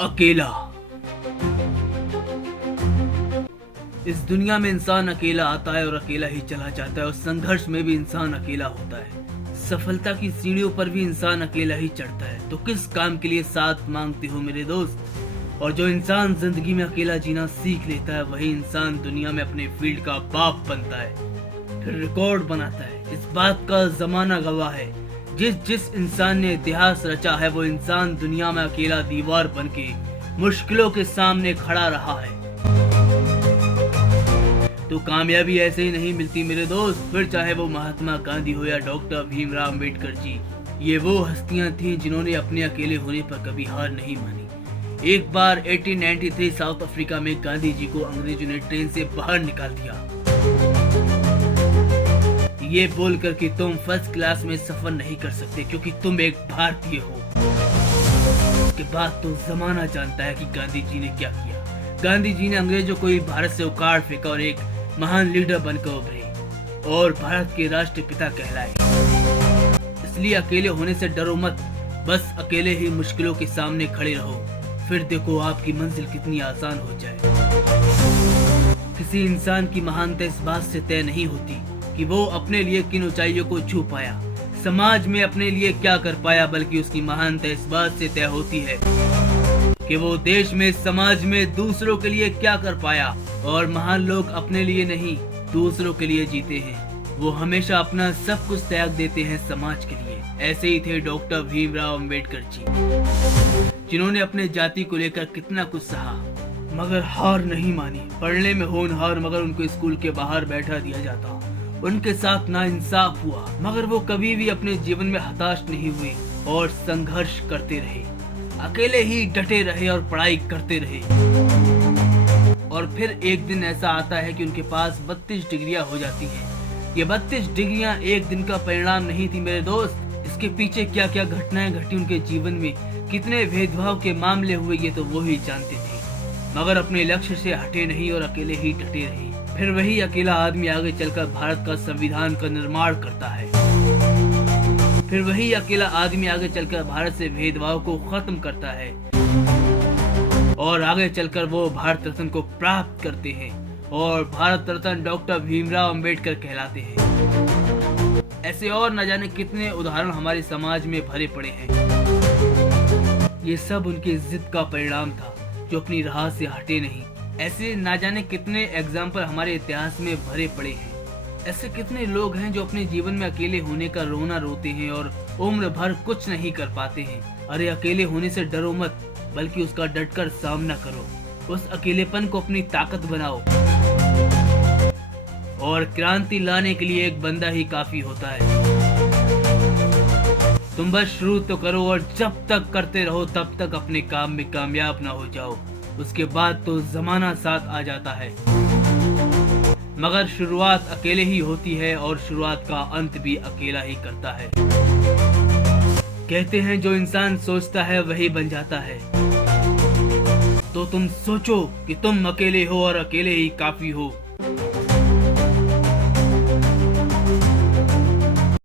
अकेला। इस दुनिया में इंसान अकेला आता है और अकेला ही चला जाता है, और संघर्ष में भी इंसान अकेला होता है। सफलता की सीढ़ियों पर भी इंसान अकेला ही चढ़ता है। तो किस काम के लिए साथ मांगते हो मेरे दोस्त? और जो इंसान जिंदगी में अकेला जीना सीख लेता है, वही इंसान दुनिया में अपने फील्ड का बाप बनता है, फिर रिकॉर्ड बनाता है। इस बात का जमाना गवाह है। जिस इंसान ने इतिहास रचा है, वो इंसान दुनिया में अकेला दीवार बनके मुश्किलों के सामने खड़ा रहा है। तो कामयाबी ऐसे ही नहीं मिलती मेरे दोस्त, फिर चाहे वो महात्मा गांधी हो या डॉक्टर भीमराव अम्बेडकर जी। ये वो हस्तियां थीं जिन्होंने अपने अकेले होने पर कभी हार नहीं मानी। एक बार 1893 साउथ अफ्रीका में गांधी जी को अंग्रेजों ने ट्रेन से बाहर निकाल दिया, ये बोलकर कि तुम फर्स्ट क्लास में सफर नहीं कर सकते क्योंकि तुम एक भारतीय हो। उसके बाद तो जमाना जानता है कि गांधी जी ने क्या किया। गांधी जी ने अंग्रेजों को ही भारत से उखाड़ फेंका और एक महान लीडर बनकर उभरे और भारत के राष्ट्रपिता कहलाए। इसलिए अकेले होने से डरो मत, बस अकेले ही मुश्किलों के सामने खड़े रहो, फिर देखो आपकी मंजिल कितनी आसान हो जाए। किसी इंसान की महानता इस बात से तय नहीं होती कि वो अपने लिए किन ऊंचाइयों को छू पाया, समाज में अपने लिए क्या कर पाया, बल्कि उसकी महानता इस बात से तय होती है कि वो देश में, समाज में दूसरों के लिए क्या कर पाया। और महान लोग अपने लिए नहीं, दूसरों के लिए जीते हैं। वो हमेशा अपना सब कुछ त्याग देते हैं समाज के लिए। ऐसे ही थे डॉक्टर भीमराव अम्बेडकर जी, जिन्होंने अपने जाति को लेकर कितना कुछ सहा मगर हार नहीं मानी। पढ़ने में होनहार, मगर उनको स्कूल के बाहर बैठा दिया जाता। उनके साथ नाइंसाफ हुआ, मगर वो कभी भी अपने जीवन में हताश नहीं हुए और संघर्ष करते रहे, अकेले ही डटे रहे और पढ़ाई करते रहे। और फिर एक दिन ऐसा आता है कि उनके पास 32 डिग्रियां हो जाती हैं। ये 32 डिग्रियां एक दिन का परिणाम नहीं थी मेरे दोस्त। इसके पीछे क्या क्या घटनाएं घटी उनके जीवन में, कितने भेदभाव के मामले हुए, ये तो वो ही जानते थे। मगर अपने लक्ष्य से हटे नहीं और अकेले ही डटे रहे। फिर वही अकेला आदमी आगे चलकर भारत का संविधान का निर्माण करता है। फिर वही अकेला आदमी आगे चलकर भारत से भेदभाव को खत्म करता है और आगे चलकर वो भारत रत्न को प्राप्त करते हैं और भारत रत्न डॉक्टर भीमराव अम्बेडकर कहलाते हैं। ऐसे और न जाने कितने उदाहरण हमारे समाज में भरे पड़े हैं। ये सब उनकी जिद का परिणाम था, जो अपनी राह से हटे नहीं। ऐसे ना जाने कितने एग्जाम्पल हमारे इतिहास में भरे पड़े हैं। ऐसे कितने लोग हैं जो अपने जीवन में अकेले होने का रोना रोते हैं और उम्र भर कुछ नहीं कर पाते हैं। अरे अकेले होने से डरो मत, बल्कि उसका डटकर सामना करो। उस अकेलेपन को अपनी ताकत बनाओ और क्रांति लाने के लिए एक बंदा ही काफी होता है। तुम बस शुरू तो करो और जब तक करते रहो तब तक अपने काम में कामयाब ना हो जाओ। उसके बाद तो जमाना साथ आ जाता है, मगर शुरुआत अकेले ही होती है और शुरुआत का अंत भी अकेला ही करता है। कहते हैं जो इंसान सोचता है वही बन जाता है। तो तुम सोचो कि तुम अकेले हो और अकेले ही काफी हो।